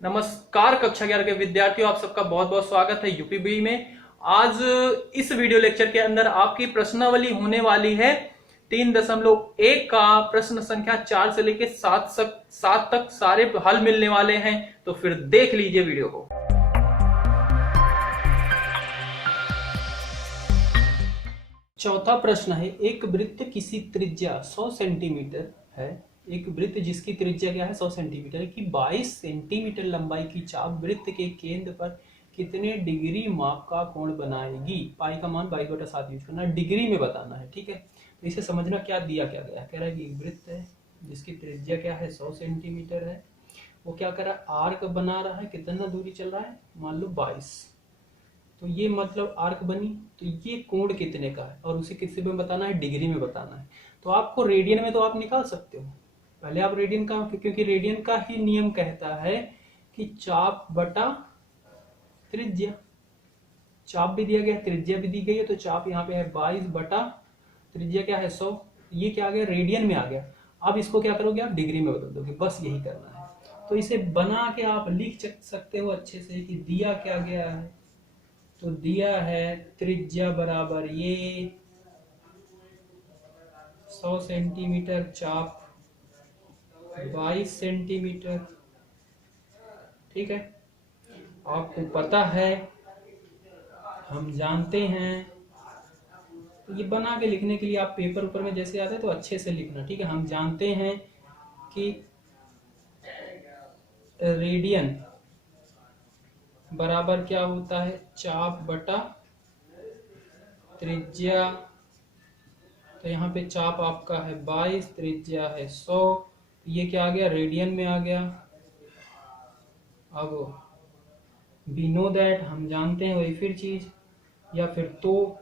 नमस्कार कक्षा 11 के विद्यार्थियों, आप सबका बहुत बहुत स्वागत है यूपीबी में। आज इस वीडियो लेक्चर के अंदर आपकी प्रश्नावली होने वाली है 3.1 का प्रश्न संख्या 4 से लेकर 7 तक सारे हल मिलने वाले हैं। तो फिर देख लीजिए वीडियो को। चौथा प्रश्न है, एक वृत्त किसी त्रिज्या 100 सेंटीमीटर है। एक वृत्त जिसकी त्रिज्या क्या है 100 सेंटीमीटर की 22 सेंटीमीटर लंबाई की चाप वृत्त के केंद्र पर कितने डिग्री माप का कोण बनाएगी। पाई का मान 22/7 यूज करना, डिग्री में बताना है। ठीक है, तो इसे समझना क्या दिया क्या गया। कह रहा है कि एक वृत्त है जिसकी त्रिज्या क्या है 100 सेंटीमीटर है। वो क्या कर रहा है, आर्क बना रहा है। कितना दूरी चल रहा है, मान लो 22। तो ये मतलब आर्क बनी, तो ये कोण कितने का है और उसे किसी में बताना है, डिग्री में बताना है। तो आपको रेडियन में तो आप निकाल सकते हो। पहले आप रेडियन का, क्योंकि रेडियन का ही नियम कहता है कि चाप बटा त्रिज्या। चाप भी दिया गया है, त्रिज्या भी दी गई है। तो चाप यहाँ पे है 22 बटा त्रिज्या क्या है 100। ये क्या आ गया, रेडियन में आ गया। अब इसको क्या करोगे, आप डिग्री में बदल दोगे। बस यही करना है। तो इसे बना के आप लिख सकते हो अच्छे से कि दिया क्या गया है। तो दिया है त्रिज्या बराबर ये 100 सेंटीमीटर, चाप 22 सेंटीमीटर। ठीक है, आपको पता है, हम जानते हैं। तो ये बना के लिखने के लिए आप पेपर ऊपर में जैसे आता है तो अच्छे से लिखना। ठीक है, हम जानते हैं कि रेडियन बराबर क्या होता है, चाप बटा त्रिज्या। तो यहाँ पे चाप आपका है 22, त्रिज्या है 100। ये क्या आ गया, रेडियन में आ गया। अब वी नो दैट, हम जानते हैं वही फिर चीज। या फिर तो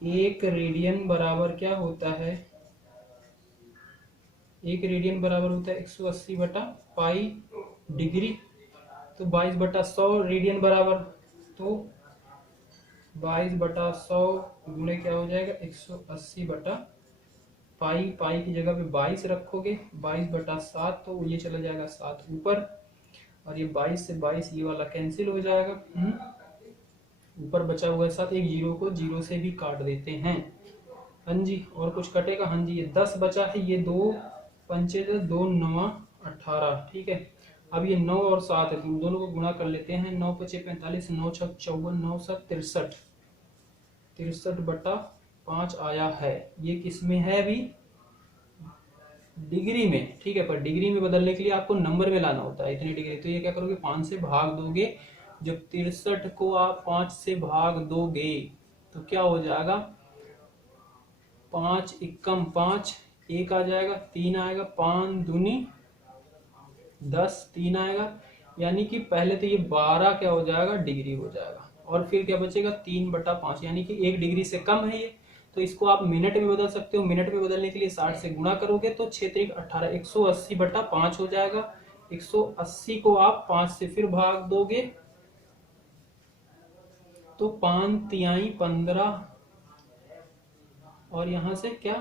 एक रेडियन बराबर क्या होता है, एक रेडियन बराबर होता है 180 बटा पाई डिग्री। तो 22/100 रेडियन बराबर, तो 22/100 गुणे क्या हो जाएगा 180 बटा पाई। पाई की जगह पे 22 रखोगे, 22/7, तो ये चला जाएगा 7 ऊपर। और ये 22 से 22 ये वाला कैंसिल हो जाएगा। ऊपर बचा हुआ है 7, एक जीरो को जीरो से भी काट देते हैं। हाँ जी, और कुछ कटेगा। हाँ जी, ये 10 बचा है। ये 2 पंचे 2 9 18। ठीक है, अब ये 9 और 7 है, तो इन दोनों को गुणा कर लेते हैं। 9 पचे 45, 9 छक 54, 9 7 63, 63/5 आया है। ये किस में है अभी, डिग्री में। ठीक है, पर डिग्री में बदलने के लिए आपको नंबर में लाना होता है इतनी डिग्री। तो ये क्या करोगे, 5 से भाग दोगे। जब 63 को आप 5 से भाग दोगे तो क्या हो जाएगा, 5 एकम 5, 1 आ जाएगा, 3 आएगा, 5 दूनी 10, 3 आएगा। यानी कि पहले तो ये 12 क्या हो जाएगा, डिग्री हो जाएगा। और फिर क्या बचेगा, 3/5, यानी कि 1 डिग्री से कम है ये। तो इसको आप मिनट में बदल सकते हो। मिनट में बदलने के लिए 60 से गुणा करोगे तो 6 3 18, 180/5 हो जाएगा। 180 को आप 5 से फिर भाग दोगे तो 5 तिहाई 15, और यहां से क्या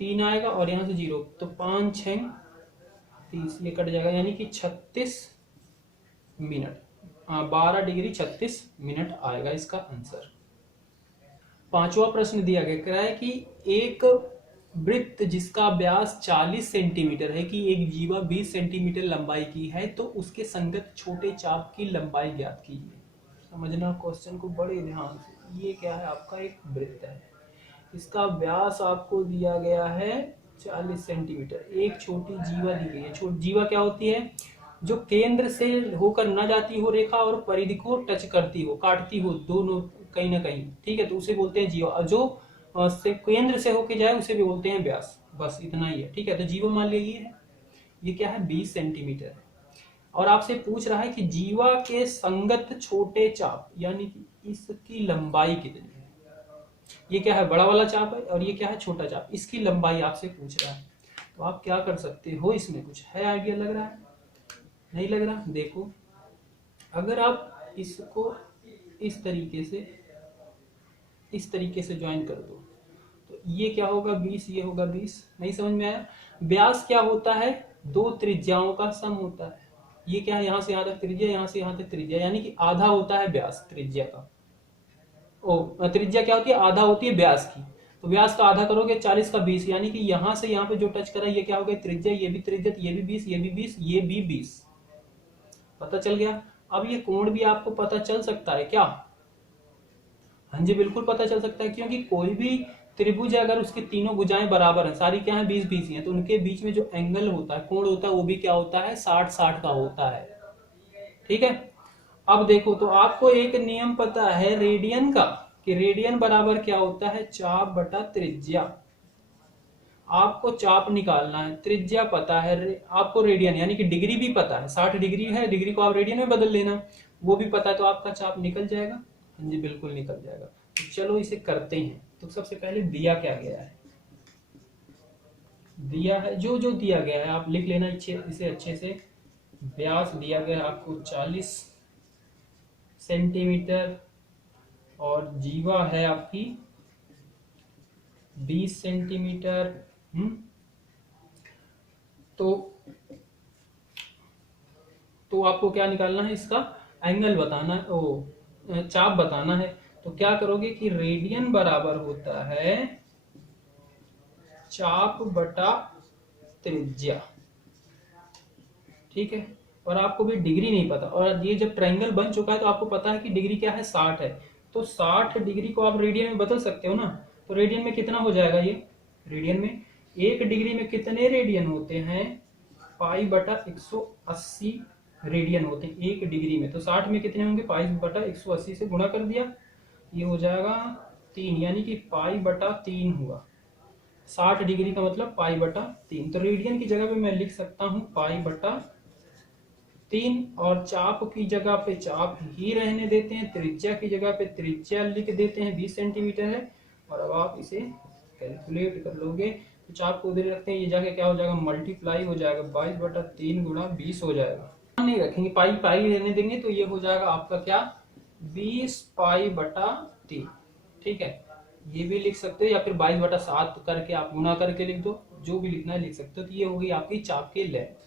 3 आएगा, और यहां से 0, तो 5 6 30, ये कट जाएगा। यानी कि 36 मिनट, 12 डिग्री 36 मिनट आएगा इसका आंसर। पांचवा प्रश्न दिया गया, कह रहा है कि एक वृत्त जिसका व्यास 40 सेंटीमीटर है कि एक जीवा 20 सेंटीमीटर लंबाई की है, तो उसके संगत छोटे चाप की लंबाई ज्ञात कीजिए। समझना क्वेश्चन को बड़े ध्यान से। ये क्या है, आपका एक वृत्त है, इसका व्यास आपको दिया गया है 40 सेंटीमीटर। एक छोटी जीवा दी गई है। छोटी जीवा क्या होती है, जो केंद्र से होकर न जाती हो रेखा और परिधि को टच करती हो, काटती हो दोनों कहीं ना कहीं। ठीक है, तो उसे बोलते हैं जीवा। जो से केंद्र से होके जाए उसे भी बोलते हैं व्यास। बस इतना ही है। ठीक है, तो जीवा मान लिया ये क्या है 20 सेंटीमीटर है। और आपसे पूछ रहा है कि जीवा के संगत छोटे चाप यानी कि इसकी लंबाई कितनी है। ये क्या है, बड़ा वाला चाप है, और ये क्या है, छोटा चाप। इसकी लंबाई आपसे पूछ रहा है। तो आप क्या कर सकते हो, इसमें कुछ है आइडिया, लग रहा है, नहीं लग रहा। देखो, अगर आप इसको इस तरीके से ज्वाइन कर दो तो ये क्या होगा 20, ये होगा 20। नहीं समझ में आया। व्यास क्या होता है, दो त्रिज्याओं का सम होता है। ये क्या है, यहां से यहां तक त्रिज्या, यहां से यहां तक त्रिज्या, यानी कि आधा होता है व्यास त्रिज्या का। ओ त्रिज्या क्या होती है, आधा होती है व्यास की। तो व्यास का आधा करोगे 40 का 20, यानी कि यहां से यहां पे जो टच करा ये क्या हो गया त्रिज्या, ये भी त्रिज्या, ये भी 20, ये भी 20, ये भी 20। पता चल गया। अब ये कोण भी आपको पता चल सकता है क्या? हाँ जी बिल्कुल पता चल सकता है, क्योंकि कोई भी त्रिभुज है अगर उसकी तीनों भुजाएं बराबर हैं, सारी क्या है 20-20 ही है, तो उनके बीच में जो एंगल होता है, कोण होता है, वो भी क्या होता है 60-60 का होता है। ठीक है। अब देखो तो आपको एक नियम पता है रेडियन का, कि रेडियन बराबर क्या होता है, चाप बटा त्रिज्या। आपको चाप निकालना है, त्रिज्या पता है, आपको रेडियन यानी कि डिग्री भी पता है, 60 डिग्री है, डिग्री को आप रेडियन में बदल लेना, वो भी पता है, तो आपका चाप निकल जाएगा। हाँ जी बिल्कुल निकल जाएगा। तो चलो इसे करते हैं। तो सबसे पहले दिया क्या गया है, दिया है जो जो दिया गया है आप लिख लेना इसे अच्छे से। व्यास दिया गया है आपको 40 सेंटीमीटर और जीवा है आपकी 20 सेंटीमीटर। तो आपको क्या निकालना है, इसका एंगल बताना है, ओ चाप बताना है। तो क्या करोगे कि रेडियन बराबर होता है चाप बटा त्रिज्या। ठीक है। और आपको भी डिग्री नहीं पता, और ये जब ट्रायंगल बन चुका है तो आपको पता है कि डिग्री क्या है 60 है, तो 60 डिग्री को आप रेडियन में बदल सकते हो ना। तो रेडियन में कितना हो जाएगा ये, रेडियन में 1 डिग्री में कितने रेडियन होते हैं, पाई बटा 180 रेडियन होते हैं 1 डिग्री में। तो 60 में कितने होंगे, पाई बटा 180 से गुणा कर दिया, ये हो जाएगा 3, यानी कि पाई बटा 3 हुआ। 60 डिग्री का मतलब पाई बटा 3। तो रेडियन की जगह पे मैं लिख सकता हूं पाई बटा 3, और चाप की जगह पे चाप ही रहने देते हैं, त्रिज्या की जगह पे त्रिज्या लिख देते हैं 20 सेंटीमीटर है। और अब आप इसे कैलकुलेट कर लोगे, तो चाप को उधर रखते हैं, ये जाके क्या हो जाएगा मल्टीप्लाई हो जाएगा, 22 बटा 3 गुणा 20 हो जाएगा। नहीं रखेंगे, पाई पाई रहने देंगे, तो ये हो जाएगा आपका क्या 20 पाई बटा 3। ठीक है, ये भी लिख सकते हो, या फिर 22 बटा 7 करके आप गुणा करके लिख दो, जो भी लिखना है लिख सकते हो। तो ये होगी आपकी चाप की लेंथ।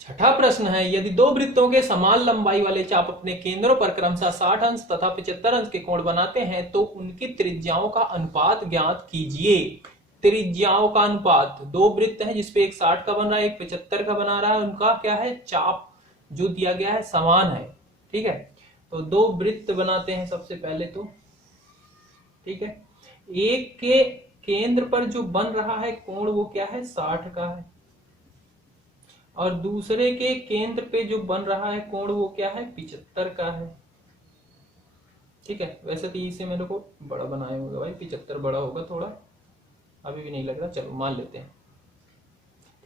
छठा प्रश्न है, यदि दो वृत्तों के समान लंबाई वाले चाप अपने केंद्रों पर क्रमशः 60 अंश तथा 75 अंश के कोण बनाते हैं, तो उनकी त्रिज्याओं का अनुपात ज्ञात कीजिए। त्रिज्याओं का अनुपात, दो वृत्त हैं जिसपे एक 60 का बन रहा है, एक 75 का बना रहा है, उनका क्या है चाप जो दिया गया है समान है। ठीक है, तो दो वृत्त बनाते हैं सबसे पहले तो। ठीक है, एक के केंद्र पर जो बन रहा है कोण वो क्या है 60 का है, और दूसरे के केंद्र पे जो बन रहा है कोण वो क्या है 75 का है। ठीक है, वैसे तो इसे मेरे को बड़ा बनाया होगा भाई, 75 बड़ा होगा थोड़ा, अभी भी नहीं लग रहा, चलो मान लेते हैं।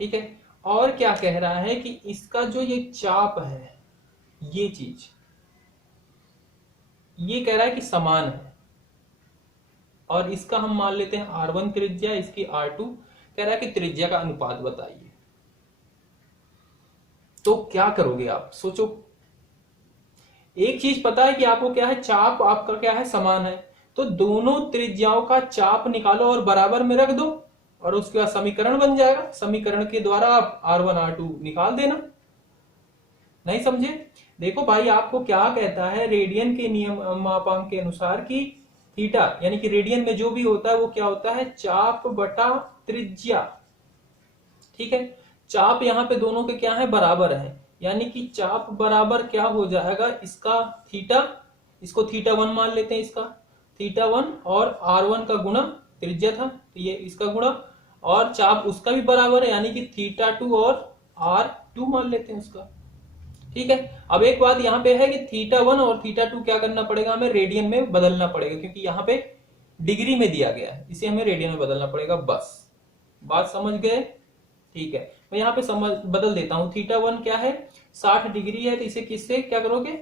ठीक है, और क्या कह रहा है कि इसका जो ये चाप है, ये चीज ये कह रहा है कि समान है, और इसका हम मान लेते हैं R1 त्रिज्या, इसकी R2, कह रहा है कि त्रिज्या का अनुपात बताइए। तो क्या करोगे आप सोचो। एक चीज पता है कि आपको क्या है चाप आपका क्या है समान है, तो दोनों त्रिज्याओं का चाप निकालो और बराबर में रख दो, और उसके बाद समीकरण बन जाएगा, समीकरण के द्वारा आप R1 R2 निकाल देना। नहीं समझे? देखो भाई आपको क्या कहता है, रेडियन के नियम मापांक के अनुसार कि थीटा यानी कि रेडियन में जो भी होता है वो क्या होता है चाप बटा त्रिज्या। ठीक है, चाप यहाँ पे दोनों के क्या है बराबर है, यानी कि चाप बराबर क्या हो जाएगा इसका थीटा, इसको θ1 मान लेते हैं, इसका θ1 और R1 का गुणा, त्रिज्या था तो ये इसका गुणा, और चाप उसका भी बराबर है यानी कि θ2 और R2 मान लेते हैं उसका। ठीक है, अब एक बात यहाँ पे है कि θ1 और θ2 क्या करना पड़ेगा, हमें रेडियन में बदलना पड़ेगा, क्योंकि यहाँ पे डिग्री में दिया गया है, इसे हमें रेडियन में बदलना पड़ेगा। बस बात समझ गए? ठीक है, मैं यहाँ पे समझ बदल देता हूँ, θ1 क्या है 60 डिग्री है, तो इसे किससे क्या करोगे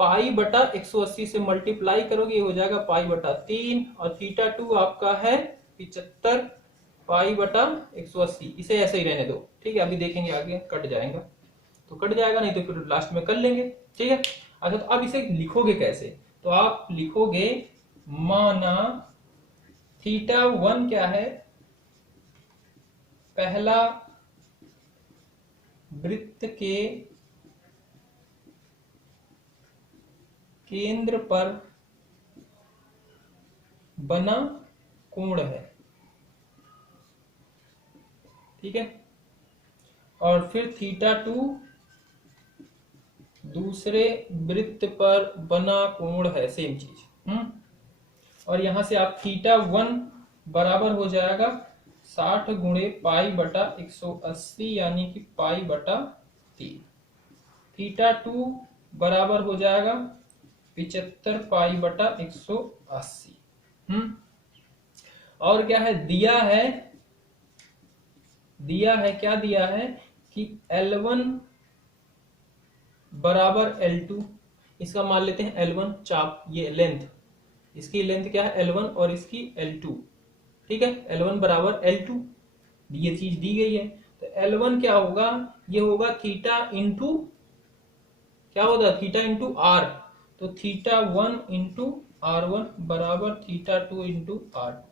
पाई बटा 180 से मल्टीप्लाई करोगे, ये हो जाएगा पाई बटा 3, और θ2 आपका है 75 पाई बटा 180, इसे ऐसे ही रहने दो। ठीक है, अभी देखेंगे आगे कट जाएगा तो कट जाएगा, नहीं तो फिर लास्ट में कर लेंगे। ठीक है, अच्छा तो अब इसे लिखोगे कैसे, तो आप लिखोगे माना θ1 क्या है पहला वृत्त के केंद्र पर बना कोण है, ठीक है। और फिर थीटा 2 दूसरे वृत्त पर बना कोण है, सेम चीज। और यहां से आप थीटा 1 बराबर हो जाएगा 60 गुणे पाई बटा 180 यानी कि पाई बटा 3। थीटा 2 बराबर हो जाएगा 75 पाई बटा 180। और क्या है, दिया है क्या दिया है कि L1 बराबर L2। इसका मान लेते हैं L1 चाप, ये लेंथ, इसकी लेंथ क्या है L1 और इसकी L2, ठीक है। L1 बराबर L2 ये चीज दी गई है, तो L1 क्या होगा, ये होगा थीटा इंटू क्या होगा, थीटा इंटू आर। तो थीटा 1 इंटू R1 बराबर थीटा 2 इंटू R2।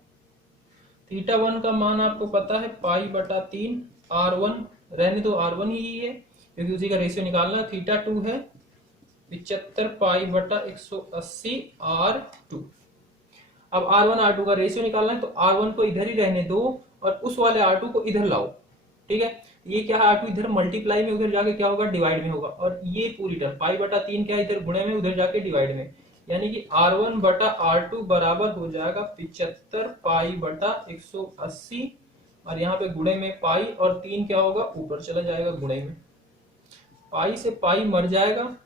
थीटा 1 का मान आपको पता है पाई बटा 3, R1 रहने दो, R1 ही है क्योंकि उसी का रेशियो निकालना। थीटा 2 है 75 पाई बटा 180 R2। अब R1 R2 का रेशियो निकालना है, तो R1 को इधर ही रहने दो और उस वाले R2 को इधर लाओ, ठीक है। ये क्या है, R2 इधर मल्टीप्लाई में, उधर जाके क्या होगा, डिवाइड में होगा। और ये पूरी टर्म पाई बटा 3 क्या है, इधर गुणे में, उधर जाके डिवाइड में, यानी कि R1 बटा R2 बराबर हो जाएगा 75 पाई बटा 180, और यहाँ पे गुणे में पाई, और 3 क्या होगा, ऊपर चला जाएगा गुणे में। पाई से पाई मर जाएगा,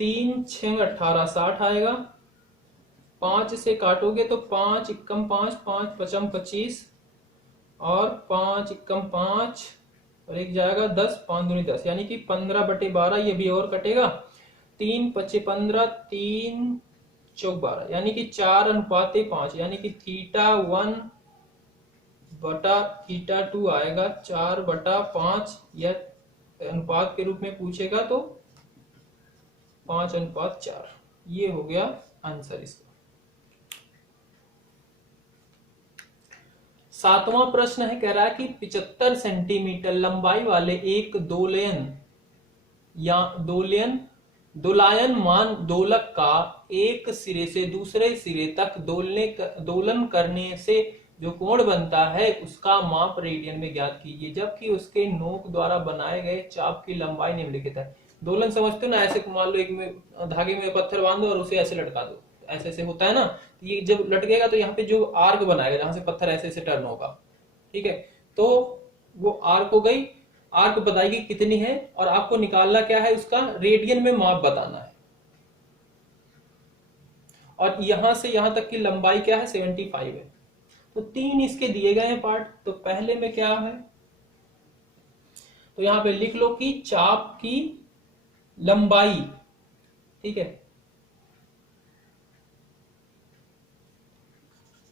3 6 18 60 आएगा। 5 से काटोगे तो 5 एकम 5, 5 पचम 25, और 5 एकम 5 और एक जाएगा 10, 5 दूनी 10, यानी कि 15/12। ये भी और कटेगा, 3 पचे 15, 3 चौक 12, यानी कि 4:5, यानी कि थीटा 1 बटा थीटा 2 आएगा 4/5, या अनुपात के रूप में पूछेगा तो 5:4। ये हो गया आंसर इसका। 7वां प्रश्न है, कह रहा है कि 75 सेंटीमीटर लंबाई वाले एक दोलायमान दोलक का एक सिरे से दूसरे सिरे तक दोलन करने से जो कोण बनता है उसका माप रेडियन में ज्ञात कीजिए, जबकि उसके नोक द्वारा बनाए गए चाप की लंबाई निम्नलिखित है। दोलन समझते हो ना, ऐसे मान लो एक धागे में पत्थर बांधो और उसे ऐसे लटका दो, ऐसे ऐसे होता है ना। ये जब लटकेगा तो यहाँ पे जो आर्क बनाएगा, जहां से पत्थर ऐसे ऐसे टर्न होगा, ठीक है। तो वो आर्क हो गई, आर्क बताएगी कितनी है, और आपको निकालना क्या है, उसका रेडियन में माप बताना है। और यहां से यहां तक की लंबाई क्या है, 75 है। तो 3 इसके दिए गए हैं पार्ट। तो पहले में क्या है, तो यहां पे लिख लो कि चाप की लंबाई, ठीक है।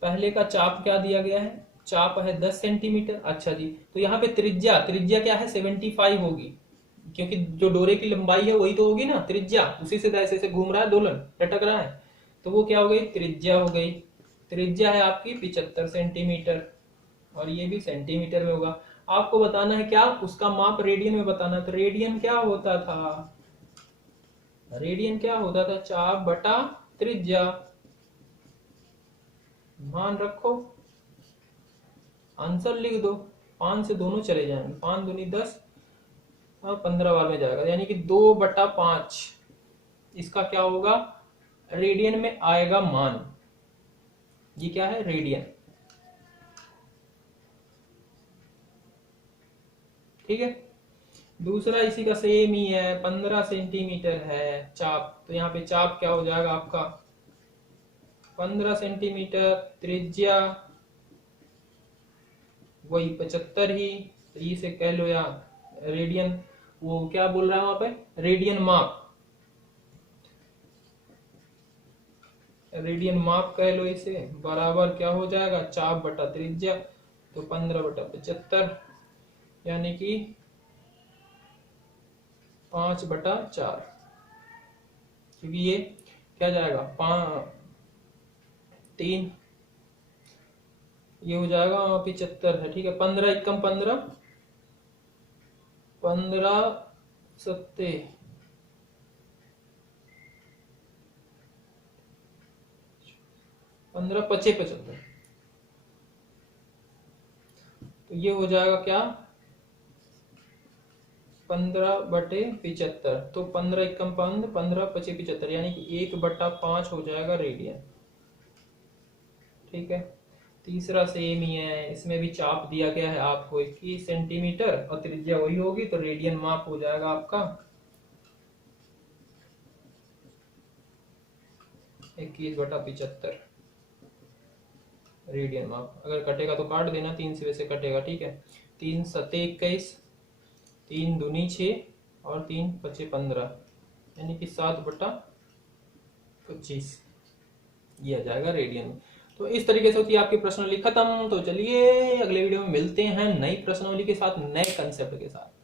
पहले का चाप क्या दिया गया है, चाप है 10 सेंटीमीटर। अच्छा जी, तो यहाँ पे त्रिज्या क्या है, 75 होगी, क्योंकि जो डोरे की लंबाई है वही तो होगी ना त्रिज्या, उसी से ऐसे ऐसे घूम रहा है, दोलन लटक रहा है, तो वो क्या हो गई, त्रिज्या हो गई। त्रिज्या है आपकी 75 सेंटीमीटर, और ये भी सेंटीमीटर में होगा। आपको बताना है क्या, उसका माप रेडियन में बताना है। तो रेडियन क्या होता था, चाप बटा त्रिज्या, ध्यान रखो, आंसर लिख दो। 5 से दोनों चले जाएंगे, 5 दूनी 10 और 15 बार में जाएगा, यानी कि 2/5 इसका क्या होगा, रेडियन में आएगा मान। ये क्या है, रेडियन, ठीक है। दूसरा इसी का सेम ही है, 15 सेंटीमीटर है चाप, तो यहाँ पे चाप क्या हो जाएगा आपका 15 सेंटीमीटर, त्रिज्या वही 75 ही, तो इसे कह लो या रेडियन, वो क्या बोल रहा है वहां पे, रेडियन माप कह लो इसे, बराबर क्या हो जाएगा, चाप बटा त्रिज्या, तो 15/75, यानी कि 5/4, क्योंकि ये क्या जाएगा 3 ये हो जाएगा 75 है, ठीक है। 15 एकम 15, 15 सत्ते 15 पचे 75, तो ये हो जाएगा क्या 15/75, तो 15 एकम 15, 15 पचे 75, यानी कि 1/5 हो जाएगा रेडियन, ठीक है। तीसरा सेम ही है, इसमें भी चाप दिया गया है आपको 21 सेंटीमीटर और त्रिज्या वही होगी, तो रेडियन माप हो जाएगा आपका 21/75 रेडियन माप। अगर कटेगा तो काट देना, 3 से वैसे कटेगा, ठीक है। 3 सत्ते 21, 3 दूनी 6 और 3 पचे 15, यानी कि 7/25 ये आ जाएगा रेडियन में। तो इस तरीके से होती है आपकी प्रश्नावली खत्म। तो चलिए अगले वीडियो में मिलते हैं नई प्रश्नावली के साथ, नए कंसेप्ट के साथ।